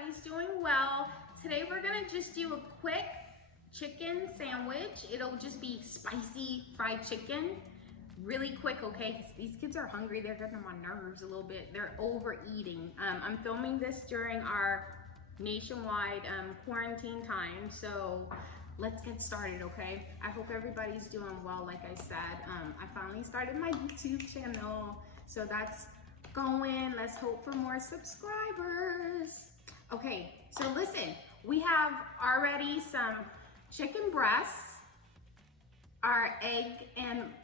everybody's doing well. Today we're gonna just do a quick chicken sandwich. It'll just be spicy fried chicken. Really quick, okay? 'Cause these kids are hungry. They're getting on my nerves a little bit. They're overeating. I'm filming this during our nationwide quarantine time, so let's get started, okay? I hope everybody's doing well. Like I said, I finally started my YouTube channel, so that's going. Let's hope for more subscribers. Okay, so listen, we have already some chicken breasts, our egg and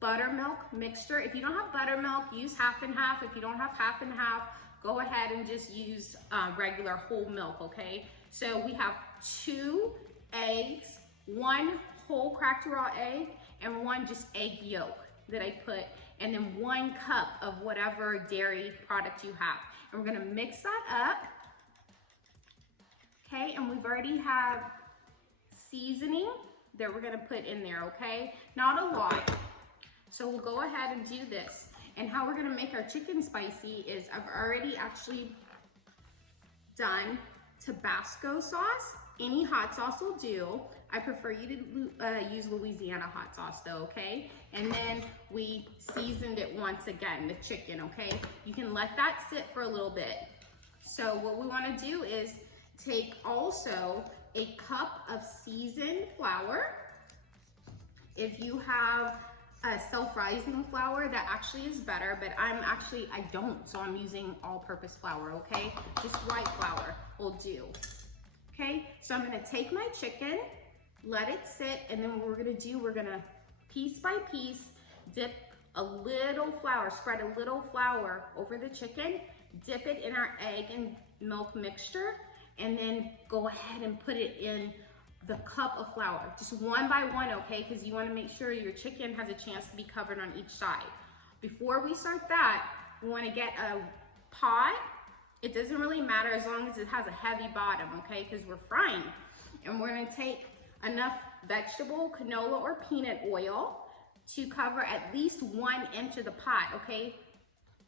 buttermilk mixture. If you don't have buttermilk, use half and half. If you don't have half and half, go ahead and just use regular whole milk, okay? So we have 2 eggs, 1 whole cracked raw egg, and 1 just egg yolk that I put, and then 1 cup of whatever dairy product you have. And we're gonna mix that up, okay? And we've already have seasoning that we're gonna put in there, okay? Not a lot. So we'll go ahead and do this. And how we're gonna make our chicken spicy is I've already actually done Tabasco sauce. Any hot sauce will do. I prefer you to use Louisiana hot sauce though, okay? And then we seasoned it once again, the chicken, okay? You can let that sit for a little bit. So what we wanna do is take also a cup of seasoned flour. If you have a self-rising flour, that actually is better, but I don't, so I'm using all-purpose flour, okay? Just white flour will do, okay? So I'm gonna take my chicken, let it sit, and then what we're gonna do, we're gonna piece by piece dip a little flour, spread a little flour over the chicken, dip it in our egg and milk mixture, and then go ahead and put it in the cup of flour, just one by one, okay? Because you want to make sure your chicken has a chance to be covered on each side. Before we start that, we want to get a pot. It doesn't really matter as long as it has a heavy bottom, okay? Because we're frying. And we're going to take enough vegetable, canola, or peanut oil to cover at least 1 inch of the pot, okay?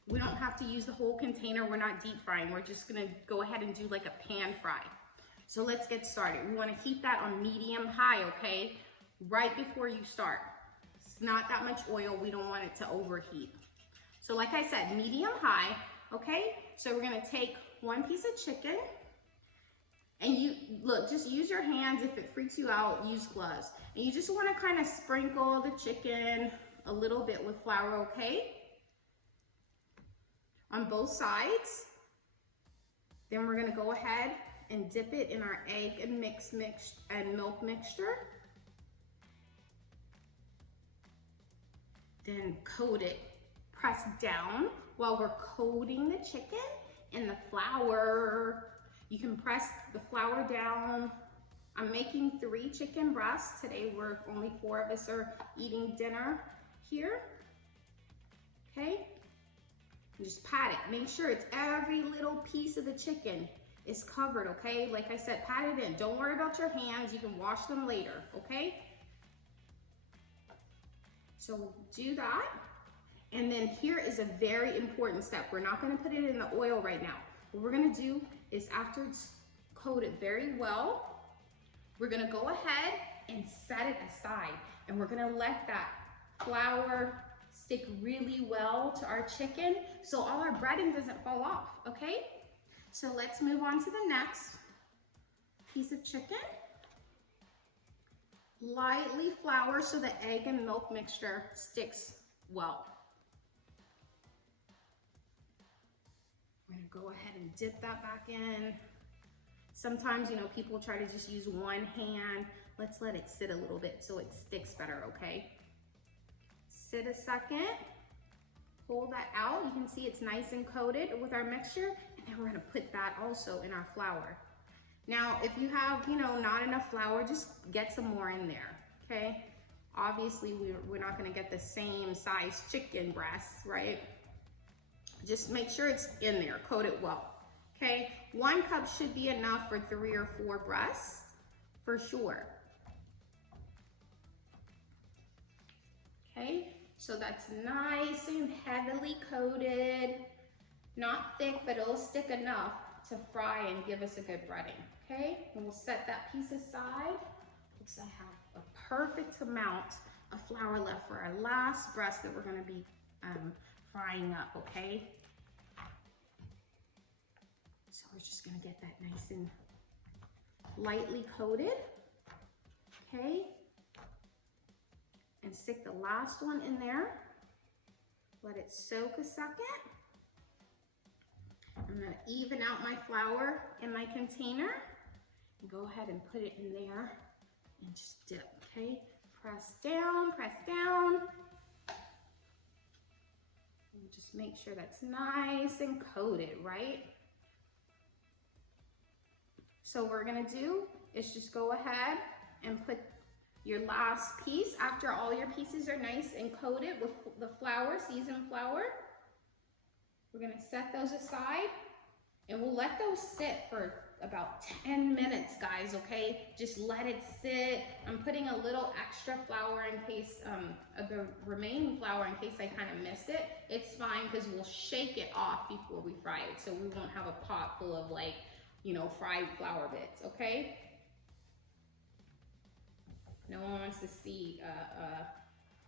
We don't have to use the whole container. We're not deep frying. We're just going to go ahead and do like a pan fry. So let's get started. We want to keep that on medium high, okay? Right before you start. It's not that much oil. We don't want it to overheat. So like I said, medium high, okay? So we're going to take 1 piece of chicken. And you, look, just use your hands. If it freaks you out, use gloves. And you just want to kind of sprinkle the chicken a little bit with flour, okay? On both sides. Then we're going to go ahead and dip it in our egg and milk mixture. Then coat it, press down while we're coating the chicken in the flour. You can press the flour down. I'm making 3 chicken breasts. Today we're only 4 of us are eating dinner here. Okay? And just pat it. Make sure it's every little piece of the chicken is covered, okay? Like I said, pat it in. Don't worry about your hands. You can wash them later, okay? So do that. And then here is a very important step. We're not gonna put it in the oil right now. What we're gonna do is after it's coated very well, we're gonna go ahead and set it aside. And we're gonna let that flour stick really well to our chicken so all our breading doesn't fall off, okay? So let's move on to the next piece of chicken. Lightly flour so the egg and milk mixture sticks well. I'm gonna go ahead and dip that back in. Sometimes, you know, people try to just use one hand. Let's let it sit a little bit so it sticks better, okay? Sit a second. Pull that out. You can see it's nice and coated with our mixture. And then we're gonna put that also in our flour. Now, if you have, you know, not enough flour, just get some more in there, okay? Obviously, we're not gonna get the same size chicken breasts, right? Just make sure it's in there, coat it well, okay? 1 cup should be enough for 3 or 4 breasts, for sure. Okay? So that's nice and heavily coated, not thick, but it'll stick enough to fry and give us a good breading, okay? And we'll set that piece aside. Looks like I have a perfect amount of flour left for our last breast that we're gonna be frying up, okay? So we're just gonna get that nice and lightly coated, okay? And stick the last one in there. Let it soak a second. I'm gonna even out my flour in my container and go ahead and put it in there and just dip, okay? Press down, and just make sure that's nice and coated, right? So what we're gonna do is just go ahead and put your last piece, after all your pieces are nice and coated with the flour, seasoned flour. We're gonna set those aside and we'll let those sit for about 10 minutes, guys, okay? Just let it sit. I'm putting a little extra flour in case, of the remaining flour in case I kind of missed it. It's fine because we'll shake it off before we fry it, so we won't have a pot full of, like, you know, fried flour bits, okay? No one wants to see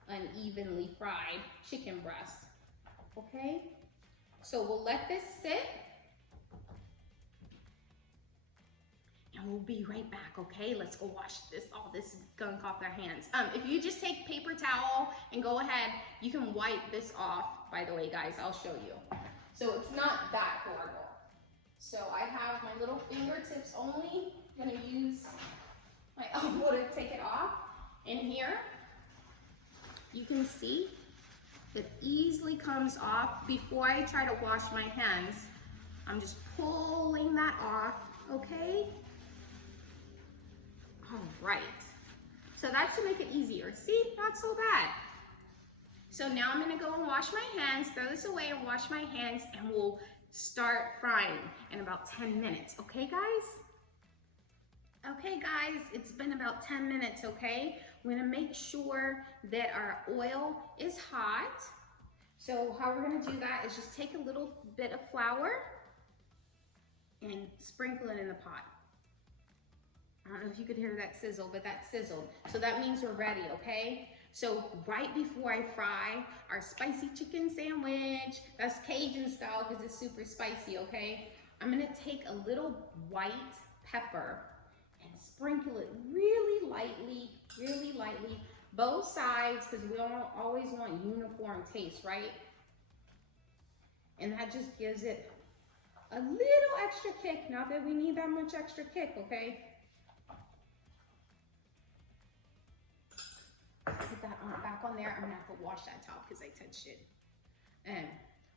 unevenly fried chicken breast, okay? So we'll let this sit. And we'll be right back, okay? Let's go wash all this gunk off our hands. If you just take paper towel and go ahead, you can wipe this off, by the way, guys, I'll show you. So it's not that horrible. So I have my little fingertips only. I'm gonna use my elbow to take it off. And here, you can see that easily comes off. Before I try to wash my hands, I'm just pulling that off, okay? All right, so that should make it easier. See, not so bad. So now I'm gonna go and wash my hands, throw this away and wash my hands, and we'll start frying in about 10 minutes, okay guys? Okay guys, it's been about 10 minutes, okay? We're gonna make sure that our oil is hot. So how we're gonna do that is just take a little bit of flour and sprinkle it in the pot. I don't know if you could hear that sizzle, but that sizzled. So that means we're ready, okay? So right before I fry our spicy chicken sandwich, that's Cajun style because it's super spicy, okay? I'm gonna take a little white pepper and sprinkle it really lightly, both sides, because we don't always want uniform taste, right? And that just gives it a little extra kick, not that we need that much extra kick, okay? Put that back on there. I'm gonna have to wash that top because I touched it.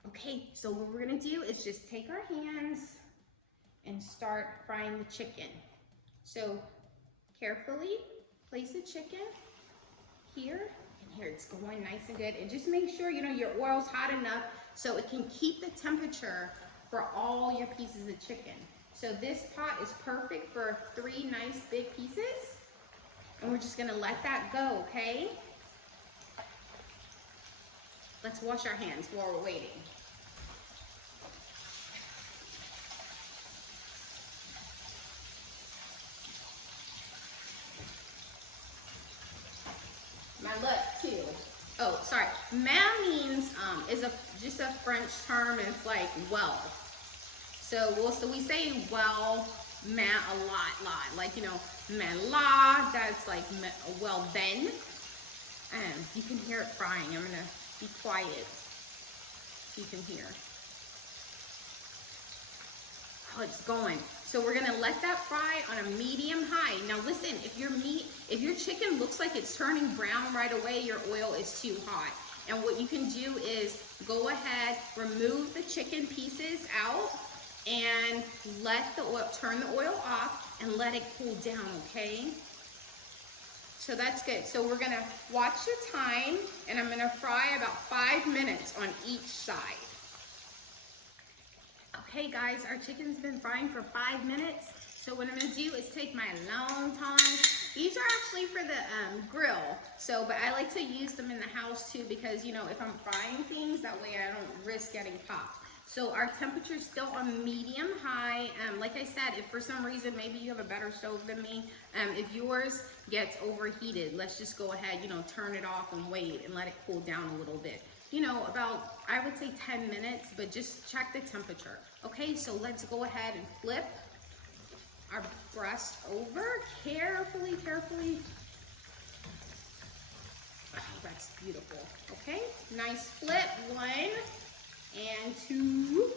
Okay, so what we're gonna do is just take our hands and start frying the chicken. So carefully place the chicken here, and here it's going nice and good. And just make sure, you know, your oil's hot enough so it can keep the temperature for all your pieces of chicken. So this pot is perfect for 3 nice big pieces. And we're just gonna let that go, okay? Let's wash our hands while we're waiting. My lip too. Oh, sorry. Ma means just a French term, and it's like well. So we say well, ma a lot. Like, you know, mais la, that's like well then. You can hear it frying. I'm gonna be quiet so you can hear. Oh, it's going. So we're gonna let that fry on a medium high. Now listen, if your chicken looks like it's turning brown right away, your oil is too hot. And what you can do is go ahead, remove the chicken pieces out, and turn the oil off and let it cool down, okay? So that's good. So we're gonna watch the time, and I'm gonna fry about 5 minutes on each side. Okay guys, our chicken's been frying for 5 minutes. So what I'm gonna do is take my long tongs. These are actually for the grill. So, but I like to use them in the house too, because, you know, if I'm frying things, that way I don't risk getting popped. So our temperature is still on medium high. Like I said, if for some reason maybe you have a better stove than me, if yours gets overheated, let's just go ahead, you know, turn it off and wait and let it cool down a little bit. You know, about, I would say 10 minutes, but just check the temperature. Okay, so let's go ahead and flip our breast over carefully, carefully. Oh, that's beautiful. Okay, nice flip. 1 and 2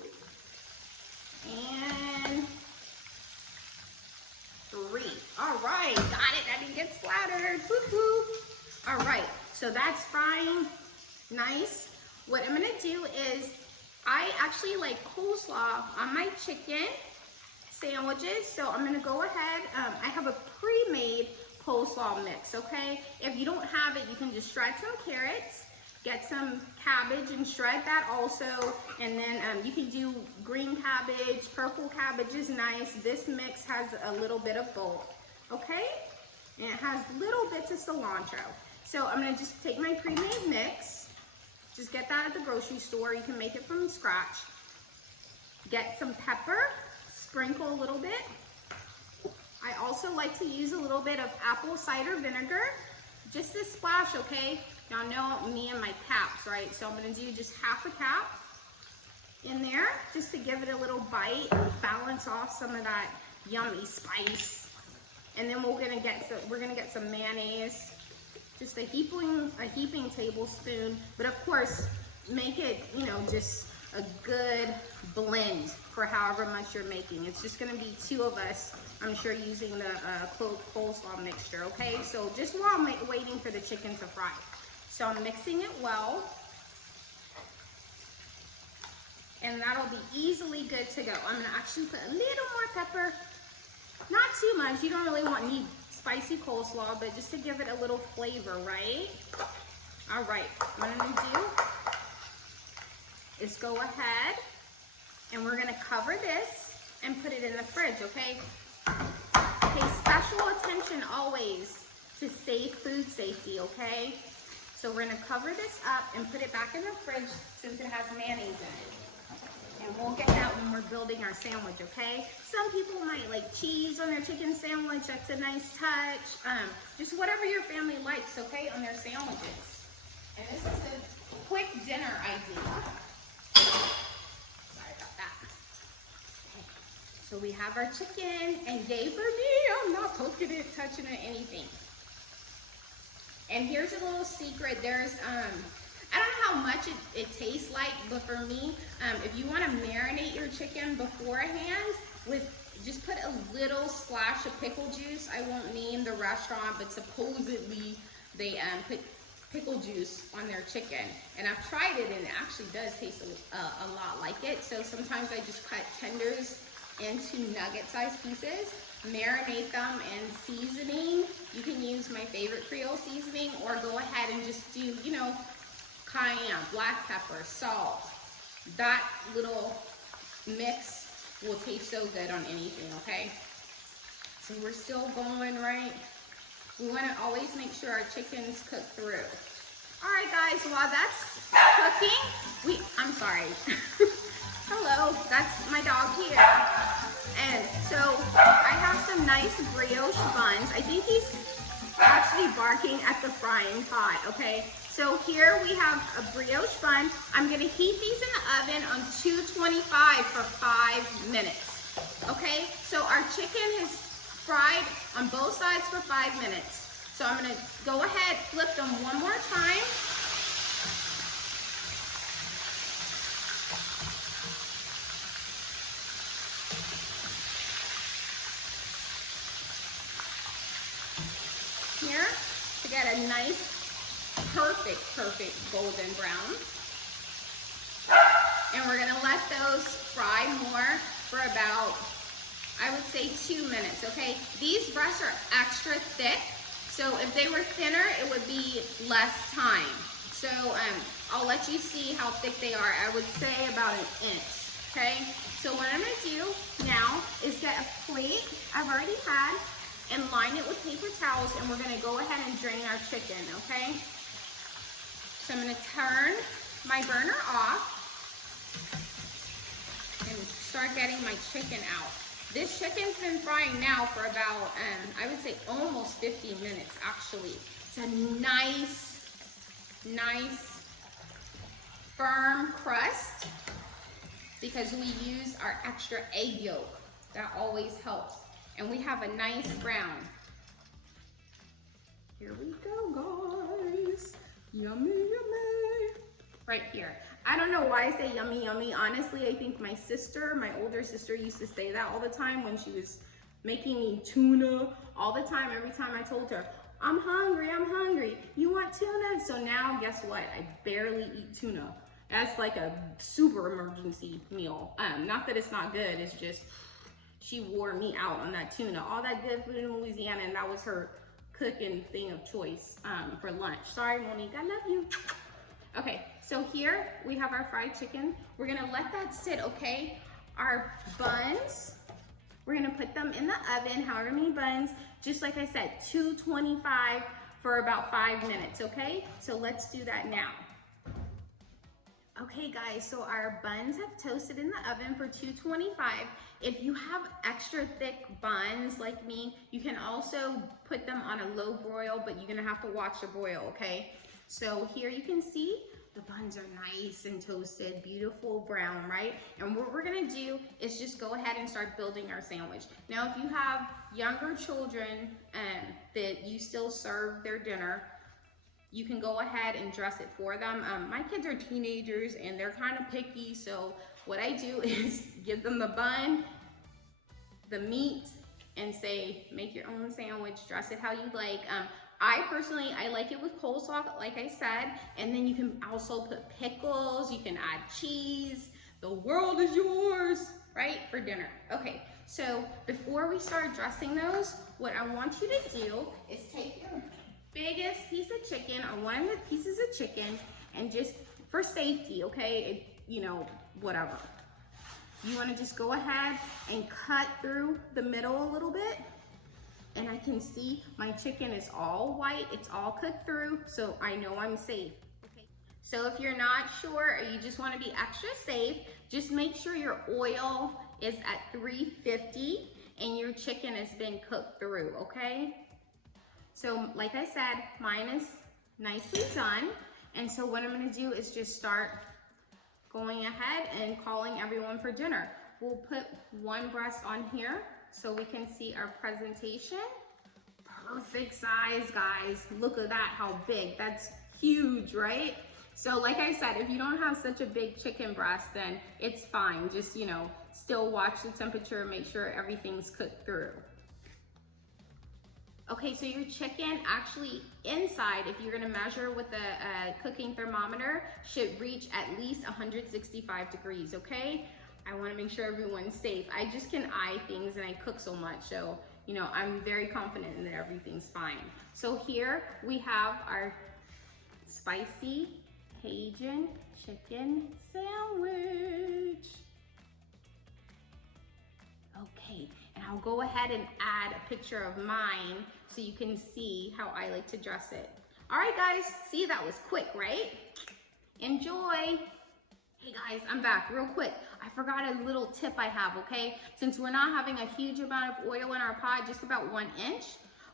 and 3. All right, got it. I didn't get splattered. Woo-hoo. All right, so that's frying nice. What I'm gonna do is, I actually like coleslaw on my chicken sandwiches, so I'm gonna go ahead, I have a pre-made coleslaw mix, okay? If you don't have it, you can just shred some carrots, get some cabbage and shred that also, and then you can do green cabbage, purple cabbage is nice. This mix has a little bit of both, okay? And it has little bits of cilantro. So I'm gonna just take my pre-made mix, just get that at the grocery store. You can make it from scratch. Get some pepper, sprinkle a little bit. I also like to use a little bit of apple cider vinegar, just a splash, okay? Y'all know me and my caps, right? So I'm gonna do just half a cap in there, just to give it a little bite and balance off some of that yummy spice. And then we're gonna get some mayonnaise, just a heaping tablespoon. But of course, make it, you know, just a good blend for however much you're making. It's just gonna be 2 of us, I'm sure, using the coleslaw mixture, okay? So just while I'm waiting for the chicken to fry. So I'm mixing it well. And that'll be easily good to go. I'm gonna actually put a little more pepper. Not too much, you don't really need spicy coleslaw, but just to give it a little flavor, right? All right, what I'm gonna do is go ahead and we're gonna cover this and put it in the fridge, okay? Pay special attention always to safe food safety, okay? So we're gonna cover this up and put it back in the fridge since it has mayonnaise in it. And we'll get that when we're building our sandwich, okay? Some people might like cheese on their chicken sandwich. That's a nice touch. Just whatever your family likes, okay, on their sandwiches. And this is a quick dinner idea. Sorry about that. Okay. So we have our chicken, and yay for me, I'm not poking it, touching it, anything. And here's a little secret. There's, I don't know how much it tastes like, but for me, if you want to marinate your chicken beforehand, just put a little splash of pickle juice. I won't name the restaurant, but supposedly they put pickle juice on their chicken. And I've tried it, and it actually does taste a lot like it. So sometimes I just cut tenders into nugget-sized pieces, marinate them in seasoning. You can use my favorite Creole seasoning, or go ahead and just do, you know, cayenne, black pepper, salt. That little mix will taste so good on anything, okay? So we're still going, right? We want to always make sure our chicken's cooked through. All right, guys, while that's cooking, I'm sorry. Hello, that's my dog here. And so I have some nice brioche buns. I think he's actually barking at the frying pot, okay? So here we have a brioche bun. I'm gonna heat these in the oven on 225 for 5 minutes, okay? So our chicken is fried on both sides for 5 minutes. So I'm gonna go ahead, flip them one more time. Here to get a nice, perfect golden brown. And we're gonna let those fry more for about, I would say, 2 minutes, okay? These breasts are extra thick, so if they were thinner, it would be less time. So I'll let you see how thick they are. I would say about 1 inch, okay? So what I'm gonna do now is get a plate I've already had and line it with paper towels, and we're gonna go ahead and drain our chicken, okay? So I'm gonna turn my burner off. start getting my chicken out. This chicken's been frying now for about, I would say almost 15 minutes actually. It's a nice firm crust because we use our extra egg yolk. That always helps. And we have a nice brown. Here we go, guys. Yummy, yummy. Right here. I don't know why I say yummy, yummy. Honestly, I think my older sister used to say that all the time when she was making me tuna all the time. Every time I told her, I'm hungry. You want tuna? So now, guess what? I barely eat tuna. That's like a super emergency meal. Not that it's not good. It's just she wore me out on that tuna. All that good food in Louisiana, and that was her cooking thing of choice for lunch. Sorry, Monique, I love you. Okay, so here we have our fried chicken. We're gonna let that sit, okay? Our buns, we're gonna put them in the oven, however many buns, just like I said, 225 for about 5 minutes, okay? So let's do that now. Okay guys, so our buns have toasted in the oven for 225. If you have extra thick buns like me, you can also put them on a low broil, but you're gonna have to watch the broil, okay? So here you can see the buns are nice and toasted, beautiful brown, right? And what we're gonna do is just go ahead and start building our sandwich. Now, if you have younger children that you still serve their dinner, you can go ahead and dress it for them. My kids are teenagers and they're kind of picky, so what I do is give them the bun, the meat, and say, make your own sandwich, dress it how you like. I personally like it with coleslaw, like I said, and then you can also put pickles, you can add cheese. The world is yours, right, for dinner. Okay, so before we start dressing those, what I want you to do is take your biggest piece of chicken or one of the pieces of chicken, and just for safety, okay, whatever. You want to just go ahead and cut through the middle a little bit. And I can see my chicken is all white, it's all cooked through, so I know I'm safe. Okay. So if you're not sure or you just want to be extra safe, just make sure your oil is at 350 and your chicken has been cooked through, okay? So like I said, mine is nicely done. And so what I'm gonna do is just start going ahead and calling everyone for dinner. We'll put one breast on here so we can see our presentation. Perfect size, guys. Look at that, how big. That's huge, right? So like I said, if you don't have such a big chicken breast, then it's fine. Just, still watch the temperature, make sure everything's cooked through. Okay, so your chicken actually inside, if you're gonna measure with a cooking thermometer, should reach at least 165 degrees, okay? I wanna make sure everyone's safe. I just can eye things and I cook so much, so I'm very confident that everything's fine. So here we have our spicy Cajun chicken sandwich. Okay, and I'll go ahead and add a picture of mine so you can see how I like to dress it. All right, guys, see, that was quick, right? Enjoy. Hey guys, I'm back real quick. I forgot a little tip I have, okay? Since we're not having a huge amount of oil in our pot, just about 1 inch,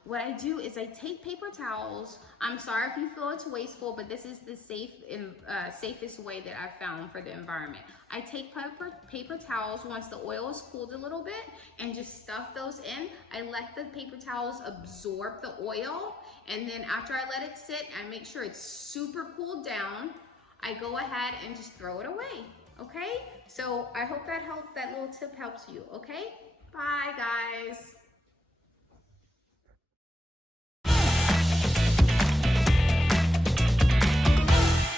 what I do is I take paper towels. I'm sorry if you feel it's wasteful, but this is the safest way that I've found for the environment. I take paper towels once the oil is cooled a little bit and just stuff those in. I let the paper towels absorb the oil, and then after I let it sit, I make sure it's super cooled down. I go ahead and just throw it away, okay? So I hope that little tip helps you, okay? Bye, guys.